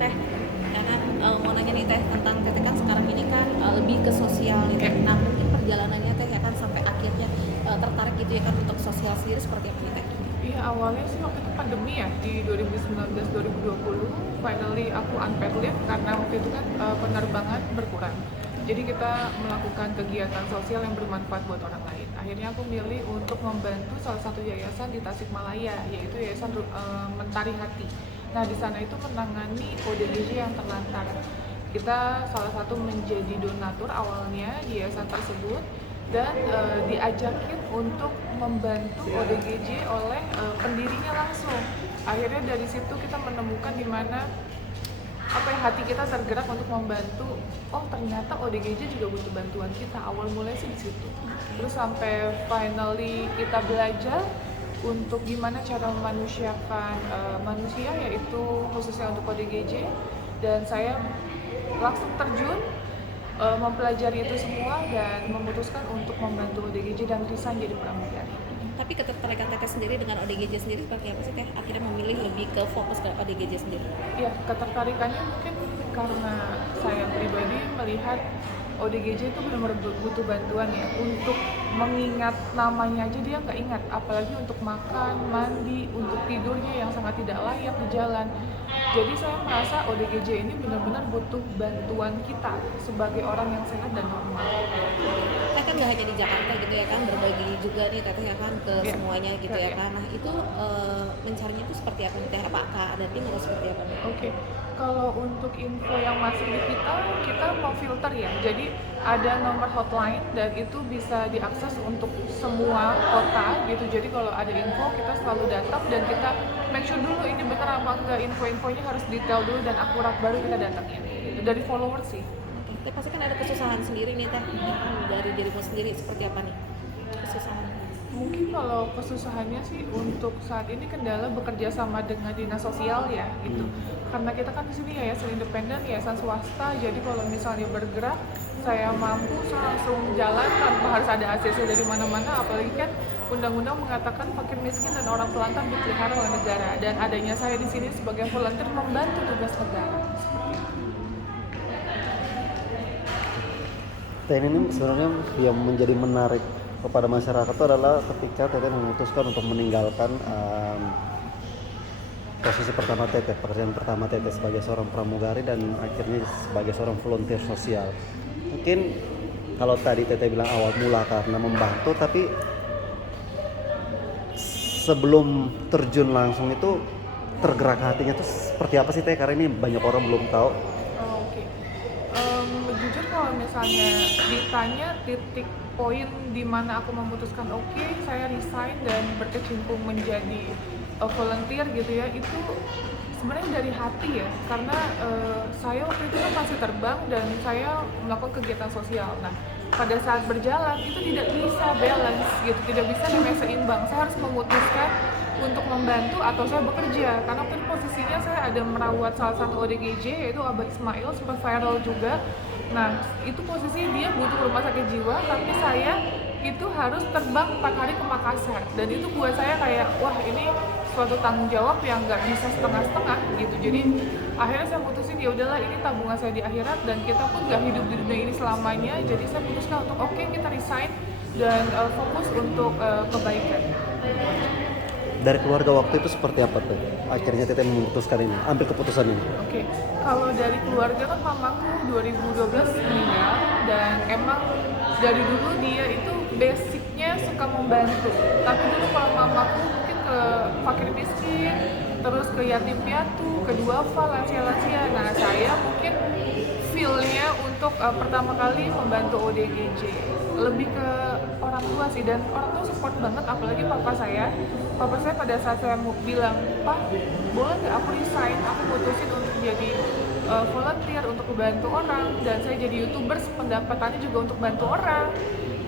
Teh, ya kan mau nanya nih Teh tentang Teteh kan sekarang ini kan lebih ke sosial nih Teh. Nah mungkin perjalanannya Teh ya kan sampai akhirnya tertarik gitu ya kan untuk sosial sendiri seperti apa nih Teh? Iya, awalnya sih waktu itu pandemi ya, di 2019-2020 finally aku unpaid leave karena waktu itu kan penerbangan berkurang. Jadi kita melakukan kegiatan sosial yang bermanfaat buat orang lain. Akhirnya aku milih untuk membantu salah satu yayasan di Tasikmalaya, yaitu Yayasan Mentari Hati. Nah, di sana itu menangani ODGJ yang terlantar. Kita salah satu menjadi donatur awalnya di yayasan tersebut, dan diajakin untuk membantu ODGJ oleh pendirinya langsung. Akhirnya dari situ kita menemukan di mana hati kita tergerak untuk membantu. Oh, ternyata ODGJ juga butuh bantuan kita. Awal mulai sih di situ. Terus sampai finally kita belajar untuk gimana cara memanusiakan manusia, yaitu khususnya untuk ODGJ, dan saya langsung terjun mempelajari itu semua dan memutuskan untuk membantu ODGJ dan resign jadi pramugari. Tapi ketertarikan Teteh sendiri dengan ODGJ sendiri seperti apa sih Teh? Akhirnya memilih lebih ke fokus ke ODGJ sendiri. Ya, ketertarikannya mungkin karena saya pribadi melihat ODGJ itu benar-benar butuh bantuan ya. Untuk mengingat namanya aja dia nggak ingat, apalagi untuk makan, mandi, untuk tidurnya yang sangat tidak layak di jalan. Jadi saya merasa ODGJ ini benar-benar butuh bantuan kita sebagai orang yang sehat dan normal. Teh kan nggak hanya di Jakarta gitu ya kan, berbagi juga nih Teteh ya kan ke Ya, semuanya gitu ya ya. kan. Nah itu mencarinya itu seperti apa nih Teh? Apakah ada tim atau seperti apa nih? Oke, kalau untuk info yang masuk di kita mau filter ya. Jadi ada nomor hotline dan itu bisa diakses untuk semua kota gitu. Jadi kalau ada info kita selalu datang dan kita make sure dulu ini benar apa enggak, info-infonya harus detail dulu dan akurat baru kita datangin. Gitu. Dari follower sih. Oke, Teh pasti kan ada kesusahan sendiri nih Teh. Dari dirimu sendiri seperti apa nih kesusahan? Mungkin kalau kesusahannya sih untuk saat ini kendala bekerja sama dengan dinas sosial ya gitu. Karena kita kan di sini yayasan independen, yayasan swasta. Jadi kalau misalnya bergerak, saya mampu langsung jalan tanpa harus ada ACC dari mana-mana. Apalagi kan undang-undang mengatakan fakir miskin dan orang telantar dipelihara oleh negara. Dan adanya saya di sini sebagai volunteer membantu tugas negara. Seperti itu. TNI ini sebenarnya yang menjadi menarik kepada masyarakat itu adalah ketika Teteh memutuskan untuk meninggalkan posisi pertama Teteh, pekerjaan pertama Teteh sebagai seorang pramugari dan akhirnya sebagai seorang volunteer sosial. Mungkin kalau tadi Teteh bilang awal mula karena membantu, tapi sebelum terjun langsung itu tergerak hatinya tuh seperti apa sih Teh? Karena ini banyak orang belum tahu. Oh, oke. Jujur kalau misalnya ditanya titik poin di mana aku memutuskan oke, saya resign dan berkecimpung menjadi volunteer gitu ya, itu sebenarnya dari hati ya, karena saya waktu itu kan masih terbang dan saya melakukan kegiatan sosial. Nah, pada saat berjalan itu tidak bisa balance gitu, tidak bisa namanya seimbang. Saya harus memutuskan untuk membantu atau saya bekerja, karena waktu itu posisinya saya ada merawat salah satu ODGJ yaitu Abah Ismail, sempat viral juga. Nah, itu posisi dia butuh rumah sakit jiwa, tapi saya itu harus terbang 4 hari ke Makassar, dan itu buat saya kayak wah, ini suatu tanggung jawab yang nggak bisa setengah-setengah gitu. Jadi akhirnya saya putusin ya udahlah, ini tabungan saya di akhirat dan kita pun nggak hidup di dunia ini selamanya. Jadi saya putuskan untuk oke, kita resign dan fokus untuk kebaikan. Dari keluarga waktu itu seperti apa tuh? Akhirnya Teteh memutuskan ini, ambil keputusan ini. Oke, kalau dari keluarga kan mamaku 2012 meninggal, dan emang dari dulu dia itu basicnya suka membantu. Tapi dulu kalau mamaku mungkin ke fakir miskin, terus ke yatim piatu, ke duafa, lansia-lansia. Nah, saya mungkin feel-nya untuk pertama kali membantu ODGJ lebih ke orang tua sih, dan orang tua support banget, apalagi papa saya pada saat saya mau bilang, Pak, boleh nggak aku resign, aku putusin untuk jadi volunteer untuk membantu orang, dan saya jadi YouTubers, pendapatannya juga untuk bantu orang,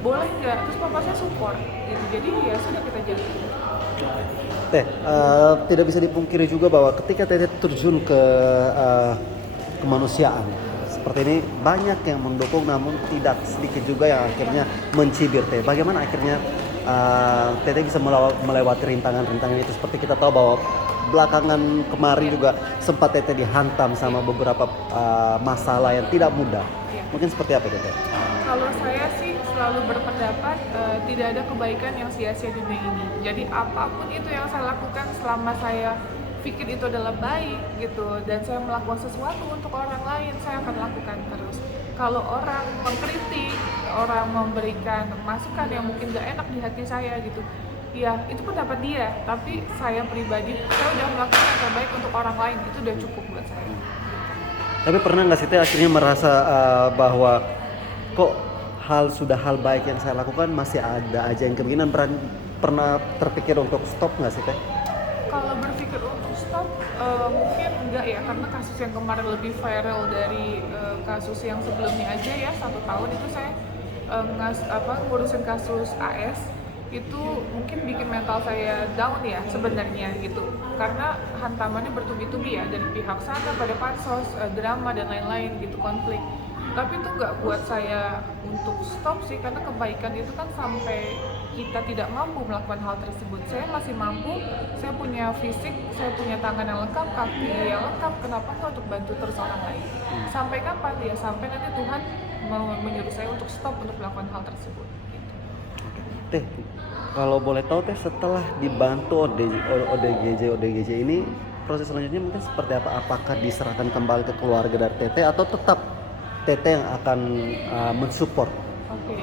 boleh nggak? Terus papa saya support gitu, jadi ya sudah, kita jalan. Teh, tidak bisa dipungkiri juga bahwa ketika Teteh terjun ke kemanusiaan seperti ini, banyak yang mendukung namun tidak sedikit juga yang akhirnya mencibir Teh. Bagaimana akhirnya Teteh bisa melewati rintangan-rintangan itu? Seperti kita tahu bahwa belakangan kemarin juga sempat Teteh dihantam sama beberapa masalah yang tidak mudah. Iya. Mungkin seperti apa Teteh? Kalau saya sih selalu berpendapat tidak ada kebaikan yang sia-sia di dunia ini. Jadi apapun itu yang saya lakukan selama saya pikir itu adalah baik gitu dan saya melakukan sesuatu untuk orang lain, saya akan lakukan terus. Kalau orang mengkritik, orang memberikan masukan yang mungkin gak enak di hati saya gitu, ya itu pendapat dia. Tapi saya pribadi, saya udah melakukan yang terbaik untuk orang lain, itu udah cukup buat saya. Tapi pernah nggak sih Teh akhirnya merasa bahwa kok hal baik yang saya lakukan masih ada aja yang kemungkinan pernah terpikir untuk stop nggak sih Teh? Kalau berpikir untuk stop, mungkin enggak ya, karena kasus yang kemarin lebih viral dari kasus yang sebelumnya aja ya, 1 tahun itu saya ngurusin kasus AS, itu mungkin bikin mental saya down ya sebenarnya gitu, karena hantamannya bertubi-tubi ya, dari pihak sana pada pansos, drama dan lain-lain gitu, konflik. Tapi itu nggak buat saya untuk stop sih, karena kebaikan itu kan sampai kita tidak mampu melakukan hal tersebut. Saya masih mampu, saya punya fisik, saya punya tangan yang lengkap, kaki yang lengkap, kenapa nggak untuk bantu terus orang lain? Sampai kapan? Ya sampai nanti Tuhan menyuruh saya untuk stop untuk melakukan hal tersebut. Gitu. Teh, kalau boleh tahu Teh setelah dibantu ODGJ ini, proses selanjutnya mungkin seperti apa? Apakah diserahkan kembali ke keluarga dari Teteh atau tetap Teteh yang akan mensupport? Oke.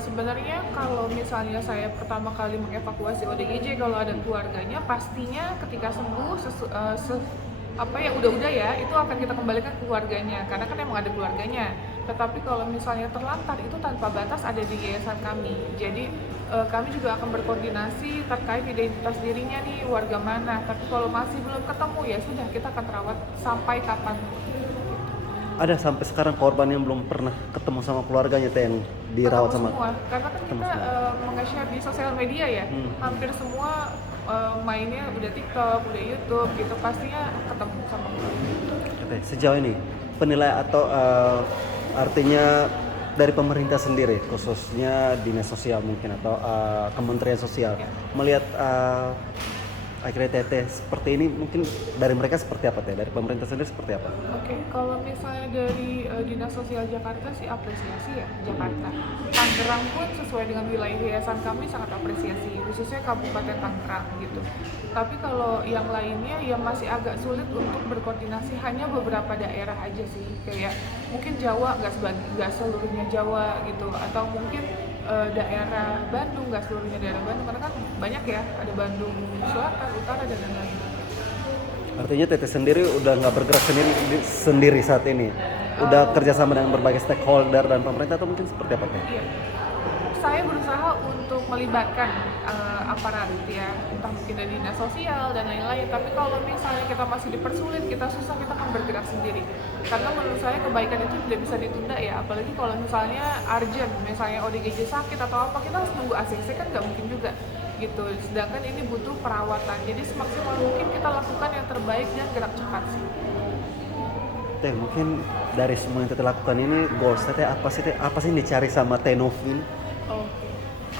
Sebenarnya kalau misalnya saya pertama kali mengevakuasi ODGJ, kalau ada keluarganya, pastinya ketika sembuh apa yang udah ya itu akan kita kembalikan ke keluarganya, karena kan emang ada keluarganya. Tetapi kalau misalnya terlantar itu tanpa batas ada di yayasan kami. Jadi kami juga akan berkoordinasi terkait identitas dirinya nih warga mana. Tapi kalau masih belum ketemu ya sudah, kita akan terawat sampai kapan. Ada sampai sekarang korban yang belum pernah ketemu sama keluarganya Teh yang dirawat sama semua, karena kan kita nge-share di sosial media ya, hampir semua mainnya udah TikTok, udah YouTube gitu, pastinya ketemu sama keluarga. Teh, sejauh ini penilaian atau artinya dari pemerintah sendiri, khususnya dinas sosial mungkin atau Kementerian Sosial, melihat akhirnya Teteh seperti ini, mungkin dari mereka seperti apa Teh? Dari pemerintah sendiri seperti apa? Oke, kalau misalnya dari Dinas Sosial Jakarta sih apresiasi ya, Jakarta. Tangerang pun sesuai dengan wilayah yayasan kami sangat apresiasi, khususnya Kabupaten Tangerang gitu. Tapi kalau yang lainnya ya masih agak sulit untuk berkoordinasi, hanya beberapa daerah aja sih, kayak mungkin Jawa nggak seluruhnya Jawa gitu, atau mungkin daerah Bandung, nggak seluruhnya daerah Bandung, karena kan banyak ya, ada Bandung Selatan, Utara, dan lain-lain. Artinya Teteh sendiri udah nggak bergerak sendiri saat ini, udah kerjasama dengan berbagai stakeholder dan pemerintah, atau mungkin seperti apa Teh? Iya. Saya berusaha untuk melibatkan aparat ya, entah mungkin dari dinas sosial dan lain-lain. Tapi kalau misalnya kita masih dipersulit, kita susah, kita akan bergerak sendiri. Karena menurut saya kebaikan itu tidak bisa ditunda ya, apalagi kalau misalnya urgent, misalnya ODGJ sakit atau apa, kita harus nunggu ACC kan nggak mungkin juga gitu. Sedangkan ini butuh perawatan, jadi semaksimal mungkin kita lakukan yang terbaik dan gerak cepat sih. Teh, mungkin dari semua yang Teteh lakukan ini, goals Teteh apa sih Teh? Apa sih yang dicari sama Teh Novin? Oke,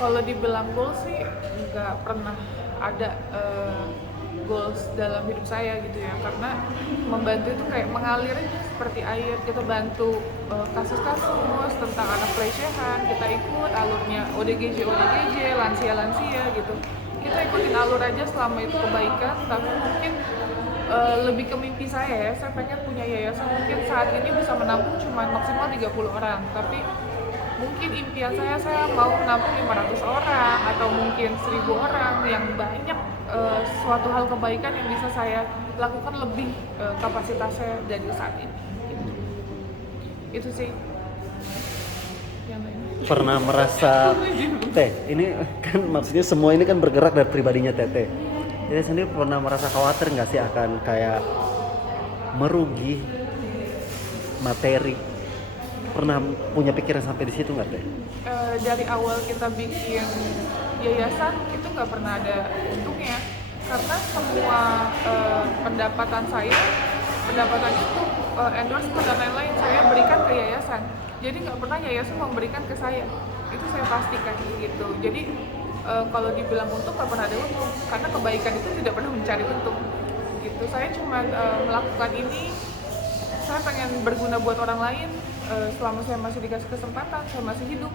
kalau dibilang goals sih nggak pernah ada goals dalam hidup saya gitu ya, karena membantu itu kayak mengalir aja seperti air. Kita bantu kasus-kasus tentang anak pelecehan, kita ikut alurnya ODGJ, lansia gitu, kita ikutin alur aja selama itu kebaikan. Tapi mungkin lebih ke mimpi saya ya, saya pengen punya yayasan mungkin saat ini bisa menampung cuma maksimal 30 orang, tapi mungkin impian saya mau menampung 500 orang atau mungkin 1000 orang, yang banyak suatu hal kebaikan yang bisa saya lakukan lebih kapasitasnya dari saat ini. Itu sih yang lain. Pernah merasa Teh, ini kan maksudnya semua ini kan bergerak dari pribadinya Teteh. Teteh sendiri pernah merasa khawatir nggak sih akan kayak merugi materi? Pernah punya pikiran sampai di situ nggak Teh? Dari awal kita bikin yayasan itu nggak pernah ada untungnya, karena semua pendapatan itu endorsement dan lain-lain saya berikan ke yayasan. Jadi nggak pernah yayasan memberikan ke saya, itu saya pastikan gitu. Jadi kalau dibilang untung nggak pernah ada untung, karena kebaikan itu tidak pernah mencari untung gitu. Saya cuma melakukan ini, saya pengen berguna buat orang lain. Selama saya masih dikasih kesempatan, saya masih hidup,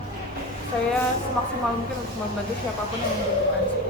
saya semaksimal mungkin untuk membantu siapapun yang membutuhkan sih.